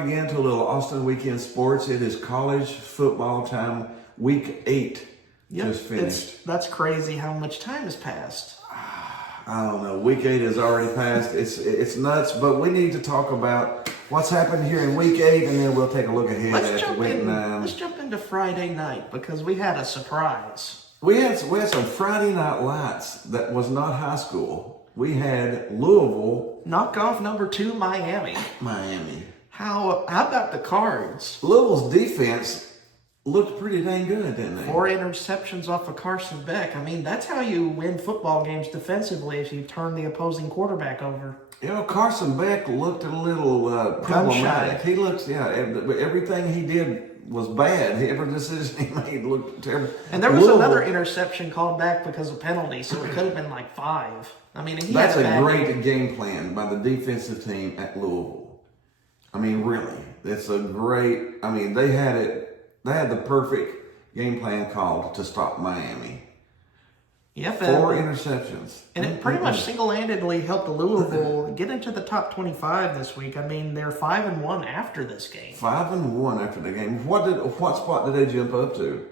back again to a little Austin Weekend Sports. It is college football time. Week 8 just finished. That's crazy how much time has passed. I don't know. Week 8 has already passed. It's nuts, but we need to talk about what's happened here in Week 8, and then we'll take a look ahead at Week 9. Let's jump into Friday night because we had a surprise. We had some Friday night lights that was not high school. We had Louisville knock off number 2 Miami. How about the Cards? Louisville's defense looked pretty dang good, didn't they? 4 interceptions off of Carson Beck. I mean, that's how you win football games defensively, if you turn the opposing quarterback over. You know, Carson Beck looked a little problematic. He looks, everything he did was bad. Every decision he made looked terrible. And there was another interception called back because of penalty, so it could have been like 5. I mean, that's a great game plan by the defensive team at Louisville. I mean, really, it's a great. I mean, they had the perfect game plan called to stop Miami. Yep. 4 interceptions. And it pretty much single-handedly helped Louisville get into the top 25 this week. I mean, they're 5-1 after this game. 5-1 after the game. What spot did they jump up to?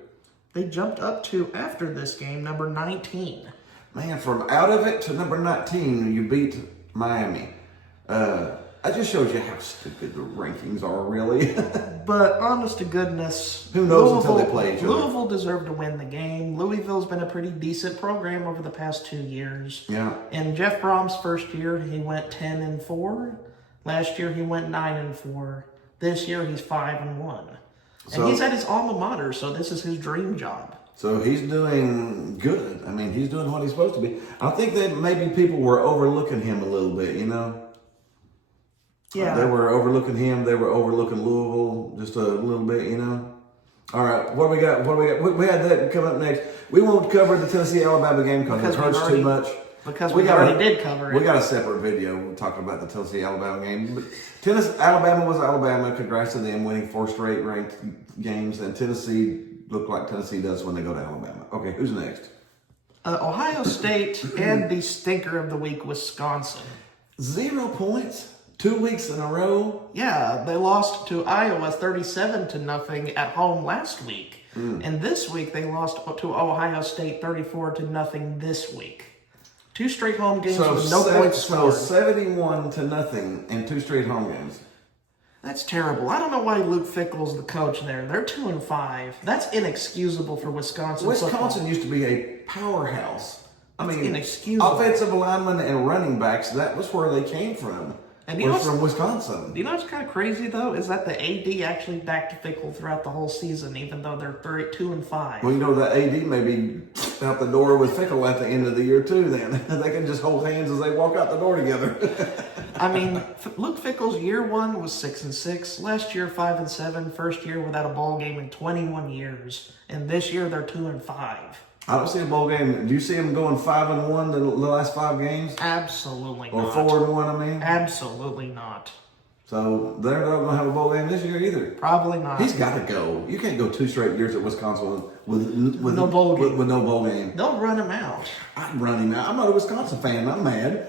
They jumped up to, after this game, number 19. Man, from out of it to number 19, you beat Miami. I just showed you how stupid the rankings are, really. But honest to goodness, who knows until they play each other? Louisville deserved to win the game. Louisville's been a pretty decent program over the past 2 years. Yeah. In Jeff Brom's first year, he went 10-4. Last year, he went 9-4. This year, he's 5-1. And he's at his alma mater, so this is his dream job. So he's doing good. I mean, he's doing what he's supposed to be. I think that maybe people were overlooking him a little bit, you know? Yeah. They were overlooking him. They were overlooking Louisville just a little bit, you know? All right, what do we got? We had that come up next. We won't cover the Tennessee-Alabama game because it hurts too much. Because we already did cover it. We got a separate video talking about the Tennessee-Alabama game. But Alabama was Alabama. Congrats to them winning 4 straight ranked games. And Tennessee looked like Tennessee does when they go to Alabama. Okay, who's next? Ohio State and the stinker of the week, Wisconsin. 0 points? 2 weeks in a row? Yeah, they lost to Iowa 37-0 at home last week. And this week they lost to Ohio State 34-0 this week. 2 straight home games with no points scored. So 71-0 in 2 straight home games. That's terrible. I don't know why Luke Fickell's the coach there. They're 2-5. That's inexcusable for Wisconsin. Wisconsin used to be a powerhouse. I mean, inexcusable. Offensive linemen and running backs, that was where they came from. And was from Wisconsin. You know what's kind of crazy, though, is that the AD actually backed Fickell throughout the whole season, even though they're 2-5. Well, you know, the AD may be out the door with Fickell at the end of the year, too, then. They can just hold hands as they walk out the door together. I mean, Luke Fickell's year 1 was 6-6. Last year, 5-7. First year without a bowl game in 21 years. And this year, they're 2-5. I don't see a bowl game. Do you see them going 5-1 the last 5 games? Absolutely not. Or 4-1, I mean? Absolutely not. So they're not going to have a bowl game this year either. Probably not. He's got to go. You can't go 2 straight years at Wisconsin with no bowl game. With no bowl game. They'll run him out. I'd run him out. I'm not a Wisconsin fan. I'm mad.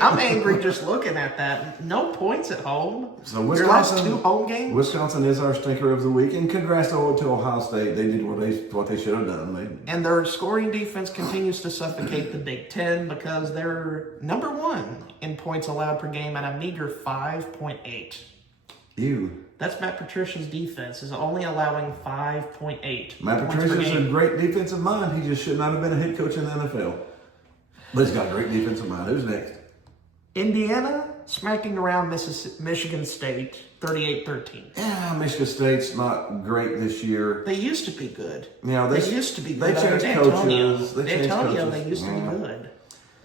I'm angry just looking at that. No points at home. So Your last 2 home games? Wisconsin is our stinker of the week. And congrats to Ohio State. They did what they should have done. And their scoring defense continues to suffocate the Big Ten because they're number 1 in points allowed per game at a meager 5.8. Ew. That's Matt Patricia's defense, is only allowing 5.8. Matt Patricia's a great defensive mind. He just should not have been a head coach in the NFL. But he's got a great defensive mind. Who's next? Indiana smacking around Michigan State 38-13. Yeah, Michigan State's not great this year. They used to be good. Yeah, they used to be good. They changed coaches. They used to be good.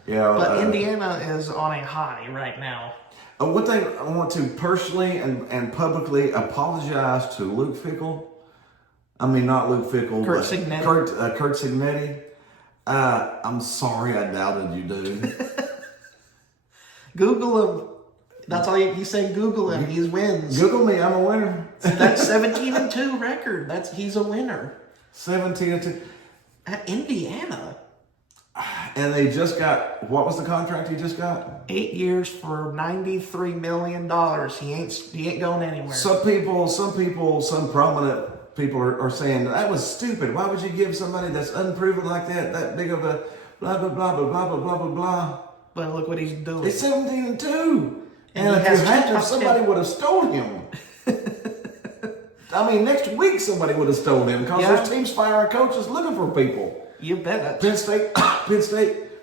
Yeah, but Indiana is on a high right now. One thing I want to personally and publicly apologize to Luke Fickell. I mean, not Luke Fickell, Kurt Signetti. Kurt Signetti. I'm sorry I doubted you, dude. Google him. That's all you say. Google him. He wins. Google me. I'm a winner. That's 17-2 record. He's a winner. 17-2. At Indiana. And they just got, what was the contract he just got? 8 years for $93 million. He ain't going anywhere. Some prominent people are saying, that was stupid. Why would you give somebody that's unproven like that big of a blah, blah, blah, blah, blah, blah, blah, blah, blah. But look what he's doing. It's 17-2. And he if has you had two to, top somebody 10. would have stolen him. I mean, next week somebody would have stolen him because there's teams firing coaches looking for people. You bet. Penn State.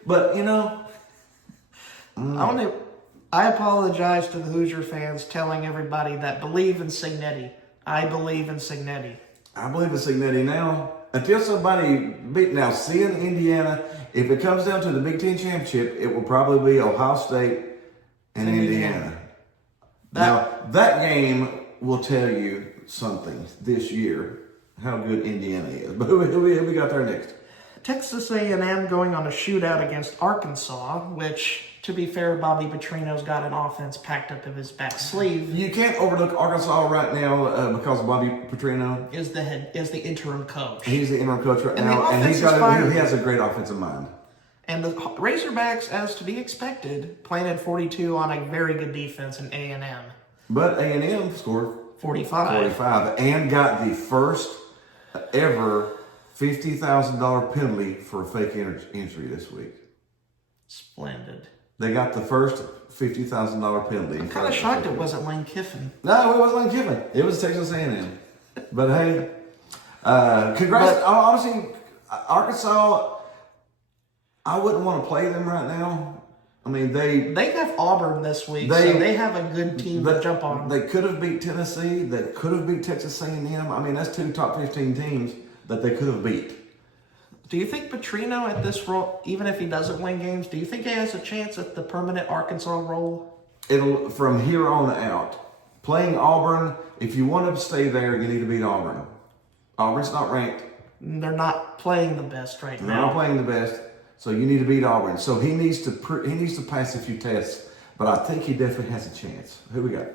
But, you know. I apologize to the Hoosier fans telling everybody that believe in Cignetti. I believe in Cignetti. I believe in Cignetti now. Until somebody beat, now seeing Indiana, if it comes down to the Big Ten championship, it will probably be Ohio State and Indiana. Now, that game will tell you something this year, how good Indiana is. But who we got there next? Texas A&M going on a shootout against Arkansas, which, to be fair, Bobby Petrino's got an offense packed up in his back sleeve. You can't overlook Arkansas right now because Bobby Petrino Is the interim coach. He's the interim coach right And now, the and offense is firing. he has a great offensive mind. And the Razorbacks, as to be expected, planted 42 on a very good defense in A&M. But A&M scored 45. and got the first ever $50,000 penalty for a fake injury this week. Splendid. They got the first $50,000 penalty. I'm kind of shocked it wasn't Lane Kiffin. No, it wasn't Lane Kiffin. It was Texas A&M. But hey, congrats. Honestly, Arkansas, I wouldn't want to play them right now. I mean, They have Auburn this week, so they have a good team to jump on. They could have beat Tennessee. They could have beat Texas A&M. I mean, that's two top 15 teams that they could have beat. Do you think Petrino at this role, even if he doesn't win games, do you think he has a chance at the permanent Arkansas role? It'll from here on out. Playing Auburn, if you want to stay there, you need to beat Auburn. Auburn's not ranked. They're not playing the best right They're now. not playing the best, so you need to beat Auburn. So he needs to pass a few tests, but I think he definitely has a chance. Who we got?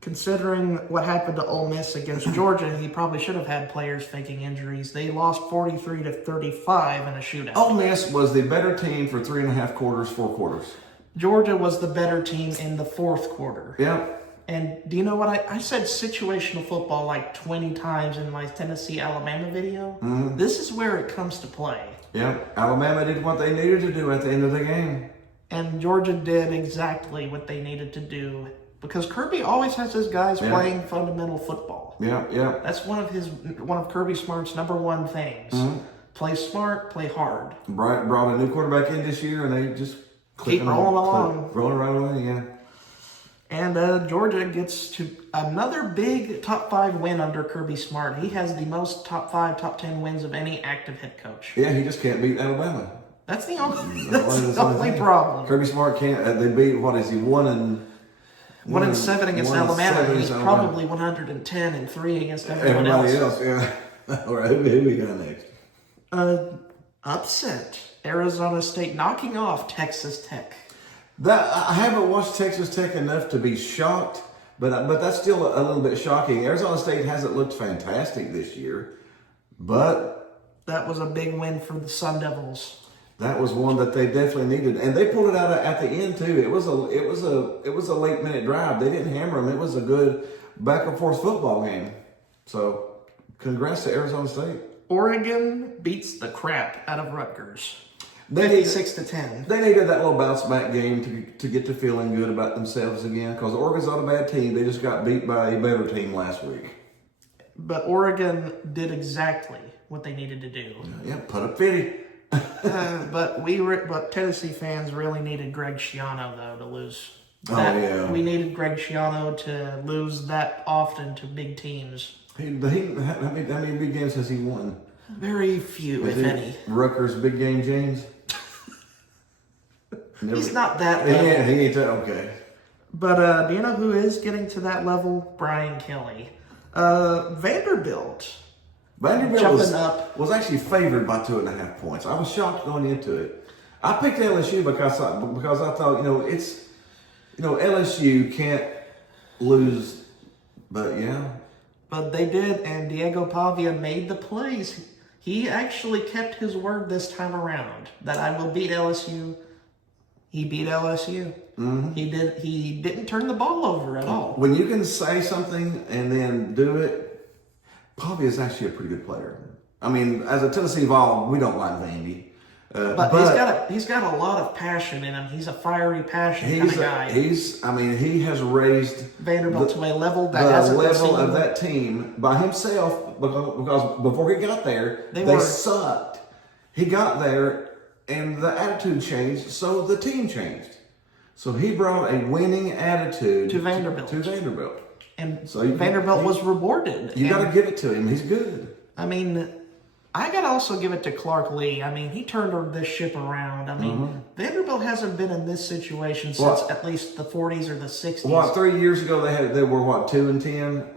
Considering what happened to Ole Miss against Georgia, he probably should have had players faking injuries. They lost 43-35 in a shootout. Ole Miss was the better team for 3.5 quarters, 4 quarters. Georgia was the better team in the fourth quarter. Yeah. And do you know what? I said situational football like 20 times in my Tennessee-Alabama video. Mm-hmm. This is where it comes to play. Yeah. Alabama did what they needed to do at the end of the game. And Georgia did exactly what they needed to do. Because Kirby always has his guys playing fundamental football. Yeah. That's one of Kirby Smart's number one things. Mm-hmm. Play smart, play hard. Brought a new quarterback in this year, and they just Keep rolling along. Rolling right away, yeah. And Georgia gets to another big top 5 win under Kirby Smart. He has the most top 5, top 10 wins of any active head coach. Yeah, he just can't beat Alabama. That's the only problem. Kirby Smart can't. They beat, what is he, 1-7 against Alabama. He's probably 110-3 against everybody else. Yeah. All right, who we got next? Upset. Arizona State knocking off Texas Tech. I haven't watched Texas Tech enough to be shocked, but that's still a little bit shocking. Arizona State hasn't looked fantastic this year, but that was a big win for the Sun Devils. That was one that they definitely needed, and they pulled it out at the end too. It was a late minute drive. They didn't hammer them. It was a good back and forth football game. So, congrats to Arizona State. Oregon beats the crap out of Rutgers. They need 6-10. They needed that little bounce back game to get to feeling good about themselves again. Because Oregon's not a bad team. They just got beat by a better team last week. But Oregon did exactly what they needed to do. Yeah, put up 50. But Tennessee fans really needed Greg Schiano though to lose. We needed Greg Schiano to lose that often to big teams. How many big games has he won? Very few, if any. Rutgers big game, James. He's not that level. Yeah, he ain't that okay. But do you know who is getting to that level? Brian Kelly. Vanderbilt was actually favored by 2.5 points. I was shocked going into it. I picked LSU because I thought, LSU can't lose, but yeah. But they did, and Diego Pavia made the plays. He actually kept his word this time around that I will beat LSU. He beat LSU. Mm-hmm. He didn't turn the ball over at all. When you can say something and then do it, Bobby is actually a pretty good player. I mean, as a Tennessee Vol, we don't like Vandy. But he's got a lot of passion in him. He's a fiery, passion kind of guy. He has raised Vanderbilt to a level that the hasn't been level seen. of that team by himself because before he got there, they sucked. He got there and the attitude changed, so the team changed. So he brought a winning attitude to Vanderbilt. And so Vanderbilt was rewarded. You got to give it to him. He's good. I mean, I got to also give it to Clark Lee. I mean, he turned this ship around. I mean, Vanderbilt hasn't been in this situation since at least the 40s or the 60s. What, 3 years ago they were 2-10,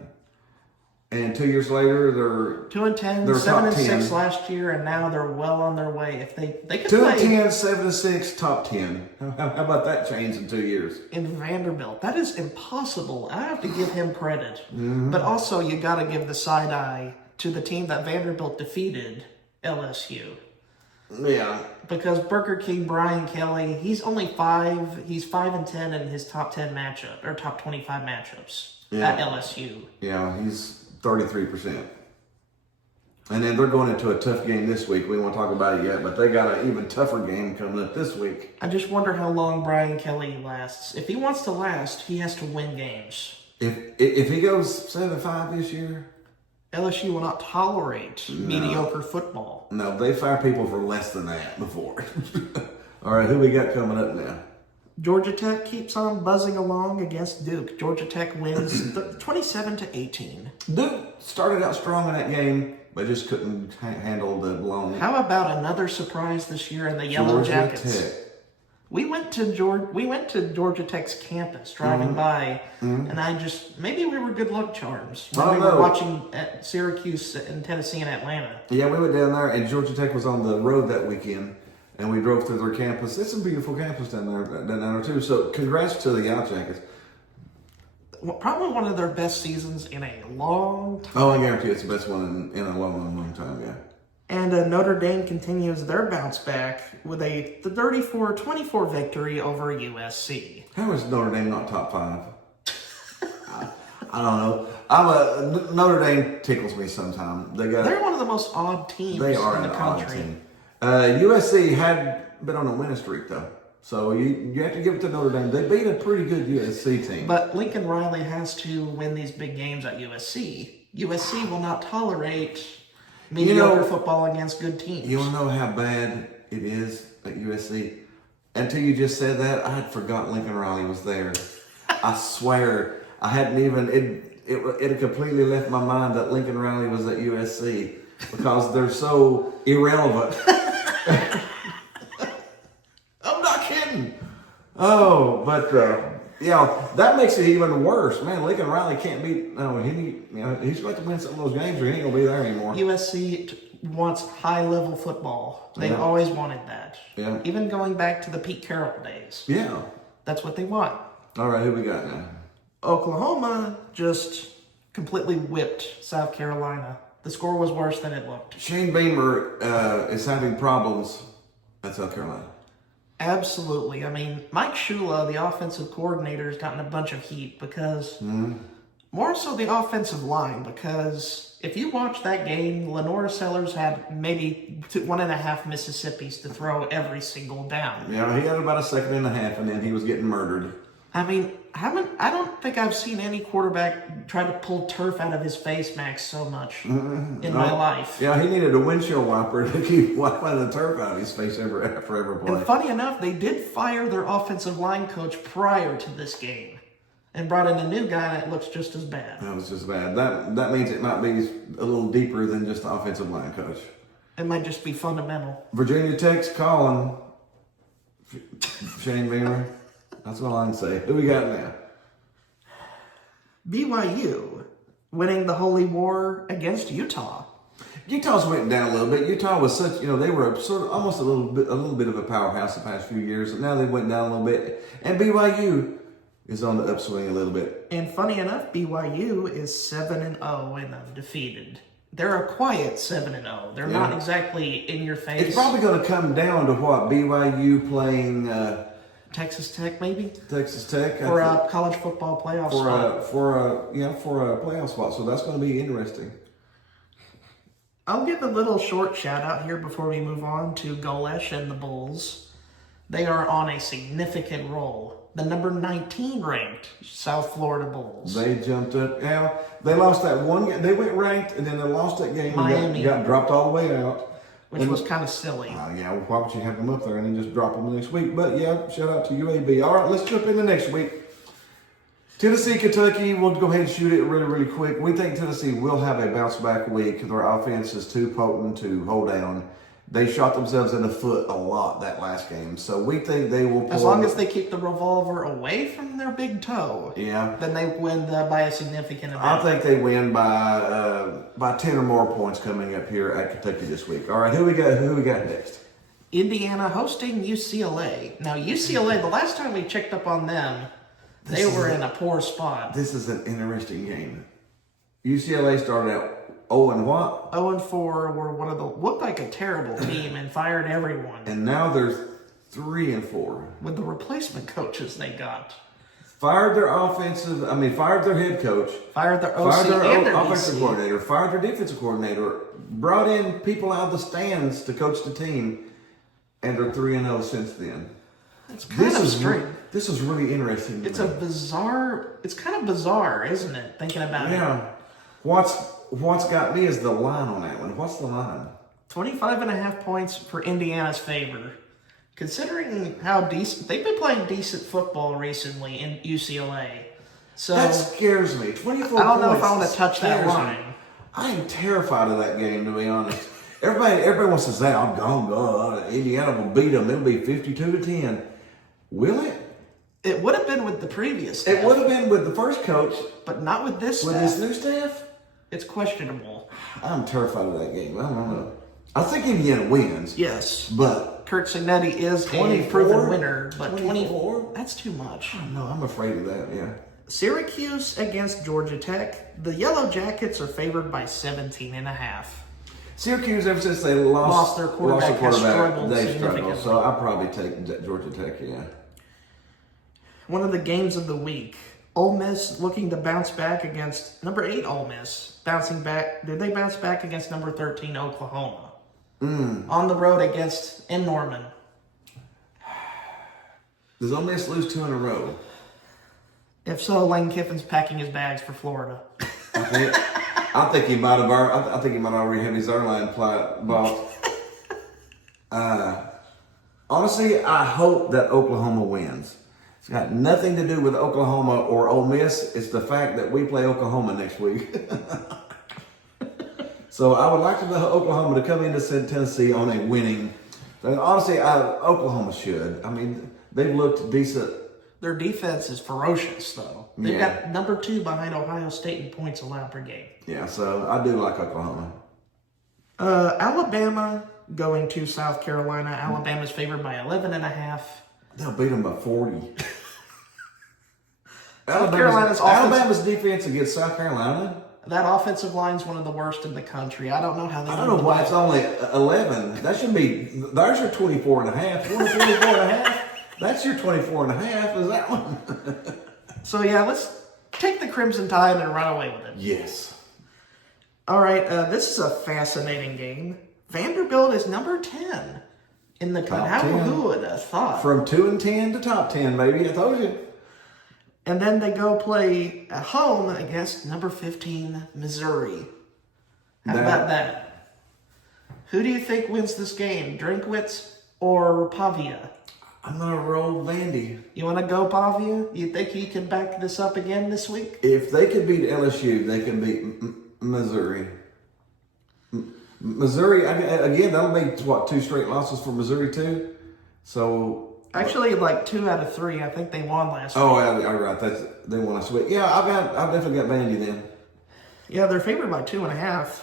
and 2 years later they're 2-10, they're 7-6 last year, and now they're well on their way. If they could 2-10, 7-6, top 10. How about that change in 2 years? In Vanderbilt, that is impossible. I have to give him credit, but also you got to give the side eye to the team that Vanderbilt defeated, LSU. Yeah. Because Burger King, Brian Kelly, he's 5-10 in his top 10 matchup, or top 25 matchups at LSU. Yeah, he's 33%. And then they're going into a tough game this week. We won't talk about it yet, but they got an even tougher game coming up this week. I just wonder how long Brian Kelly lasts. If he wants to last, he has to win games. If he goes 7-5 this year, LSU will not tolerate mediocre football. No, they fire people for less than that before. All right, who we got coming up now? Georgia Tech keeps on buzzing along against Duke. Georgia Tech wins 27-18. Duke started out strong in that game, but just couldn't handle the blown. How about another surprise this year in the Yellow Jackets? Tech. We went to Georgia Tech's campus, driving by, and maybe we were good luck charms when we were watching at Syracuse and Tennessee and Atlanta. Yeah, we went down there, and Georgia Tech was on the road that weekend, and we drove through their campus. It's a beautiful campus down there too. So, congrats to the Yellow Jackets. Well, probably one of their best seasons in a long time. Oh, I guarantee it's the best one in a long time. Yeah. And Notre Dame continues their bounce back with a 34-24 victory over USC. How is Notre Dame not top 5? I don't know. Notre Dame tickles me sometimes. They're one of the most odd teams in the country. Odd team. USC had been on a winning streak though, so you have to give it to Notre Dame. They beat a pretty good USC team. But Lincoln Riley has to win these big games at USC. USC will not tolerate mediocre football against good teams. You want to know how bad it is at USC? Until you just said that, I had forgot Lincoln Riley was there. I swear, I hadn't even, it had completely left my mind that Lincoln Riley was at USC because they're so irrelevant. I'm not kidding. Oh, but that makes it even worse. Man, Lincoln Riley can't beat. No, he's about to win some of those games, or he ain't gonna be there anymore. USC wants high-level football. They've always wanted that. Yeah. Even going back to the Pete Carroll days. Yeah. That's what they want. All right, who we got now? Oklahoma just completely whipped South Carolina. The score was worse than it looked. Shane Beamer is having problems at South Carolina. Absolutely. I mean, Mike Shula, the offensive coordinator, has gotten a bunch of heat because more so the offensive line. Because if you watch that game, Lenora Sellers had maybe 1.5 Mississippis to throw every single down. Yeah, he had about a second and a half, and then he was getting murdered. I mean, I don't think I've seen any quarterback try to pull turf out of his face mask so much in my life. Yeah, he needed a windshield wiper to keep wiping the turf out of his face after every play. And funny enough, they did fire their offensive line coach prior to this game and brought in a new guy that looks just as bad. That was just bad. That means it might be a little deeper than just the offensive line coach. It might just be fundamental. Virginia Tech's calling Shane Beamer. That's what I can say. Who we got now? BYU winning the Holy War against Utah. Utah's went down a little bit. Utah was such, they were sort of almost a little bit of a powerhouse the past few years, and now they went down a little bit. And BYU is on the upswing a little bit. And funny enough, BYU is 7-0 and undefeated They're a quiet 7-0. They're not exactly in your face. It's probably going to come down to what, BYU playing Texas Tech, maybe? Texas Tech For a college football playoff spot. For a playoff spot. So that's going to be interesting. I'll give a little short shout out here before we move on to Golesh and the Bulls. They are on a significant roll. The number 19 ranked South Florida Bulls. They jumped up. Yeah, they lost that one game. They went ranked, and then they lost that game. Miami. And got dropped all the way out. Which was kind of silly. Yeah, why would you have them up there and then just drop them the next week? But yeah, shout out to UAB. All right, let's jump into next week. Tennessee, Kentucky, we'll go ahead and shoot it really, really quick. We think Tennessee will have a bounce back week. Their offense is too potent to hold down. They shot themselves in the foot a lot that last game. So we think they will pull. As long as they keep the revolver away from their big toe, then they win by a significant amount. I think they win by 10 or more points coming up here at Kentucky this week. All right, who we got next? Indiana hosting UCLA. Now, UCLA, the last time we checked up on them, they were in a poor spot. This is an interesting game. UCLA started out 0-what? 0-4 were looked like a terrible team and fired everyone. And now they're 3-4. With the replacement coaches they got. Fired their head coach. Fired their OC fired their and their offensive DC. coordinator. Fired their defensive coordinator. Brought in people out of the stands to coach the team. And they're 3-0 since then. It's kind of strange. This is really interesting. It's kind of bizarre, isn't it? Thinking about it. Yeah. What's got me is the line on that one. What's the line? 25.5 points for Indiana's favor. Considering how decent they've been playing decent football recently in UCLA. So that scares me. 24 points. I don't know if I want to touch that line. I am terrified of that game, to be honest. Everybody wants to say, "I'm gone. Indiana will beat them. It'll be 52-10." Will it? It would have been with the previous staff. It would have been with the first coach. But not with this With staff. this new staff? It's questionable. I'm terrified of that game. I don't know. I think Indiana wins. Yes. But Kurt Signetti is 24? a proven winner, but 24? That's too much. No, I'm afraid of that, yeah. Syracuse against Georgia Tech. The Yellow Jackets are favored by 17.5. Syracuse, ever since they lost their quarterback, has struggled they significantly. So I'll probably take Georgia Tech, yeah. One of the games of the week. Ole Miss looking to bounce back against number 8 Ole Miss. Bouncing back. Did they bounce back against number 13 Oklahoma? On the road in Norman. Does Ole Miss lose 2 in a row? If so, Lane Kiffin's packing his bags for Florida. I think he might have already had his airline flight bought. Honestly, I hope that Oklahoma wins. It's got nothing to do with Oklahoma or Ole Miss. It's the fact that we play Oklahoma next week. So I would like to Oklahoma to come into Tennessee on a winning. Honestly, Oklahoma should. I mean, they've looked decent. Their defense is ferocious, though. They've got number 2 behind Ohio State in points allowed per game. Yeah, so I do like Oklahoma. Alabama going to South Carolina. Alabama's favored by 11.5. They'll beat them by 40. Carolina's defense against South Carolina. That offensive line's one of the worst in the country. I don't know how they. I don't know why it's only 11. That should be. There's your 24.5. You want a 24.5? That's your 24.5. Is that one? So yeah, let's take the Crimson Tide and run away with it. Yes. All right, this is a fascinating game. Vanderbilt is number 10 in the country. Who would have thought? From 2-10 to top 10, baby. I told you. And then they go play at home against number 15, Missouri. How about that? Who do you think wins this game, Drinkwitz or Pavia? I'm going to roll Vandy. You want to go Pavia? You think he can back this up again this week? If they could beat LSU, they can beat Missouri. Missouri, again, that'll be, 2 straight losses for Missouri, too? So... Actually, like 2 out of 3. I think they won last week. Oh, yeah, right. They won last week. Yeah, I've definitely got Vandy then. Yeah, they're favored by 2.5.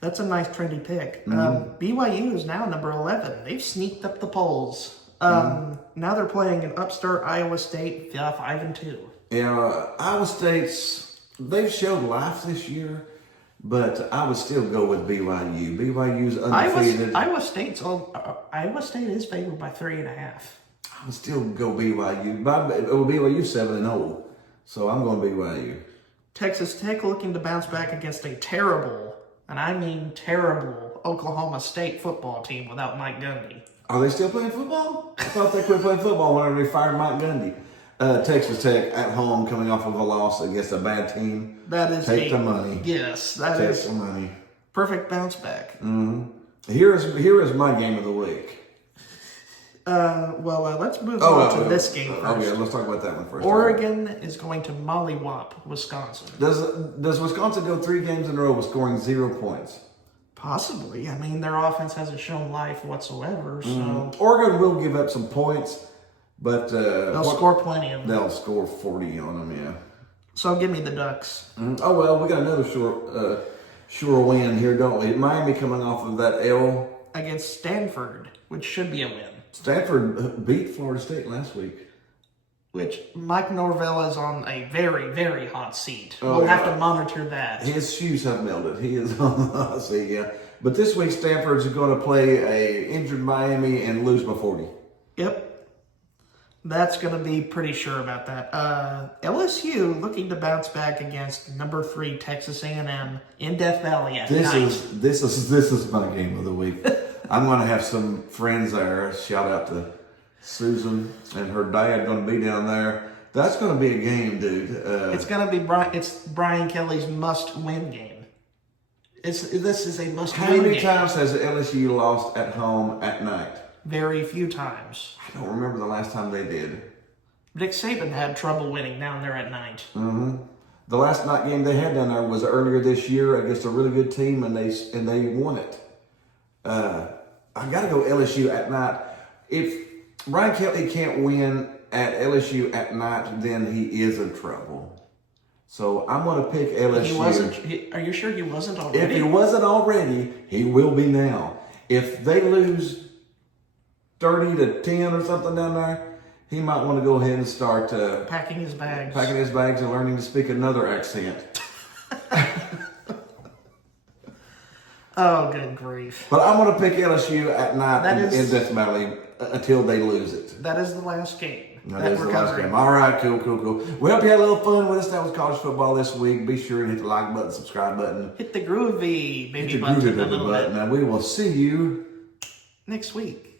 That's a nice trendy pick. BYU is now number 11. They've sneaked up the polls. Now they're playing an upstart Iowa State, 5-2. Yeah, Iowa State's, they've showed life this year. but I would still go with BYU. BYU's undefeated. Iowa State is favored by 3.5. I would still go BYU. BYU 7-0, so I'm going BYU. Texas Tech looking to bounce back against a terrible, and I mean terrible, Oklahoma State football team without Mike Gundy. Are they still playing football? I thought they quit playing football whenever they fired Mike Gundy. Texas Tech at home, coming off of a loss against a bad team. That is Take the money. Yes, Take the money. Perfect bounce back. Here is my game of the week. Let's move on to this game first. Oh yeah, let's talk about that one first. Oregon is going to mollywop Wisconsin. Does Wisconsin go 3 games in a row with scoring 0 points? Possibly. I mean, their offense hasn't shown life whatsoever. So Oregon will give up some points, but they'll score plenty of them. They'll score 40 on them. Yeah. So give me the Ducks. Oh well, we got another sure win here, don't we? Miami coming off of that L against Stanford, which should be a win. Stanford beat Florida State last week. Which Mike Norvell is on a very, very hot seat. We'll have to monitor that. His shoes have melted. He is on the hot seat, yeah. But this week, Stanford's going to play a injured Miami and lose by 40. Yep. That's going to be pretty sure about that. LSU looking to bounce back against number 3 Texas A&M in Death Valley at night. This is my game of the week. I'm going to have some friends there. Shout out to Susan and her dad going to be down there. That's going to be a game, dude. It's going to be it's Brian Kelly's must-win game. This is a must-win game. How many times has LSU lost at home at night? Very few times. I don't remember the last time they did. Nick Saban had trouble winning down there at night. The last night game they had down there was earlier this year against a really good team, and they won it. I got to go LSU at night. If Brian Kelly can't win at LSU at night, then he is in trouble. So I'm going to pick LSU. Are you sure he wasn't already? If he wasn't already, he will be now. If they lose 30-10 or something down there, he might want to go ahead and start packing his bags. Packing his bags and learning to speak another accent. Oh, good grief. But I'm going to pick LSU at night in Death Valley until they lose it. That is the last game. That is the last game. All right, cool. We hope you had a little fun with us. That was college football this week. Be sure to hit the like button, subscribe button. Hit the groovy baby button. And we will see you next week.